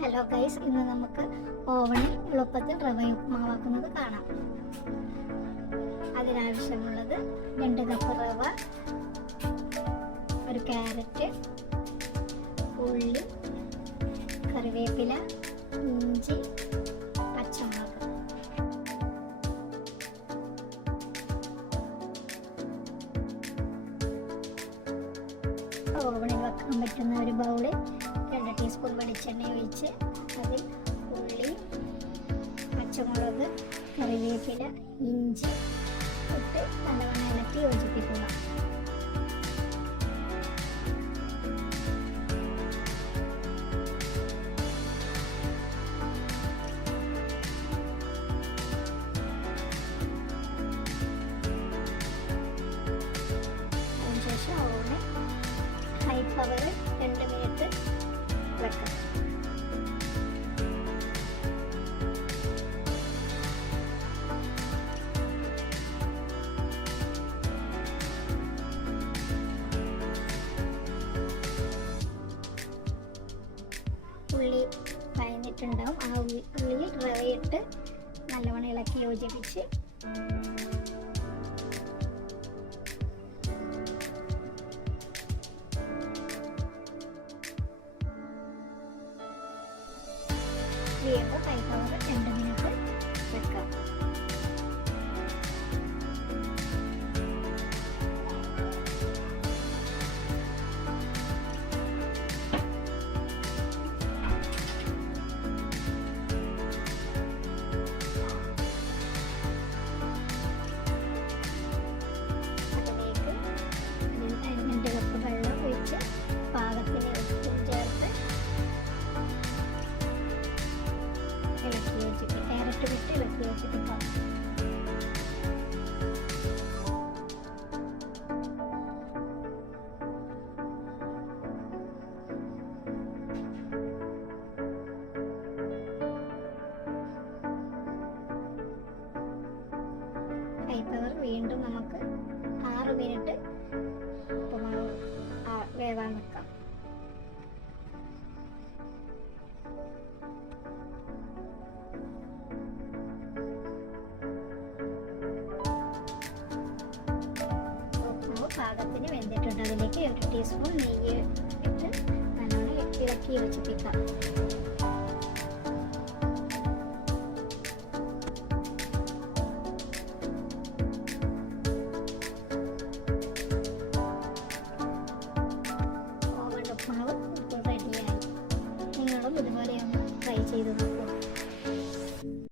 Hello guys, ഇന്ന് നമുക്ക് ഓവണിൽ എളുപ്പത്തിൽ റവ ഉപ്പുമാവാക്കുന്നത് കാണാം. അതിനാവശ്യമുള്ളത് 2 കപ്പ് റവ, ഒരു ക്യാരറ്റ്, ഉള്ളി, കറിവേപ്പില, ഇഞ്ചി, പച്ചമുളക്. ഓവണിൽ വെക്കാൻ പറ്റുന്ന ഒരു ബൗളിൽ 2 ടീസ്പൂൺ വെളിച്ചെണ്ണ ഒഴിച്ച് അതിൽ ഉള്ളി, പച്ചമുളക്, കറിവേപ്പില, ഇഞ്ചി ഇട്ട് നല്ലവണ്ണം ഇളക്കി യോജിപ്പിക്കുക. അതിനുശേഷം ഓവന് ഹൈ പവർ 2 മിനിറ്റ് വെക്കാം. ഉള്ളി വഴന്നിട്ടുണ്ടാവും. ആ ഉള്ളിൽ റവയിട്ട് നല്ലവണ്ണം ഇളക്കി യോജിപ്പിച്ച് വീണ്ടും ഹൈ പവർ 2 മിനിറ്റ് വെക്കാം. പാകത്തിന് ഉപ്പും ചേർത്ത് ഇളക്കി യോജിപ്പിക്കാം. ക്യാരറ്റ് വിട്ട് ഇളക്കി യോജിപ്പിക്കാം. ഹൈ പവർ വീണ്ടും നമുക്ക് 6 മിനിറ്റ് ഉപ്പുമാവ് വേവാൻ വെക്കാം. ഉപ്പുമാവ് പാകത്തിന് വെന്തിട്ടുണ്ട്. അതിലേക്ക് 1 ടീസ്പൂൺ നെയ്യ് ഇട്ട് നല്ലോണം ഇളക്കി യോജിപ്പിക്കാം. ഉപ്പുമാവ് ഇപ്പോൾ റെഡിയായി. നിങ്ങളും ഇതുപോലെ ഒന്ന് ട്രൈ ചെയ്ത് നോക്കൂ.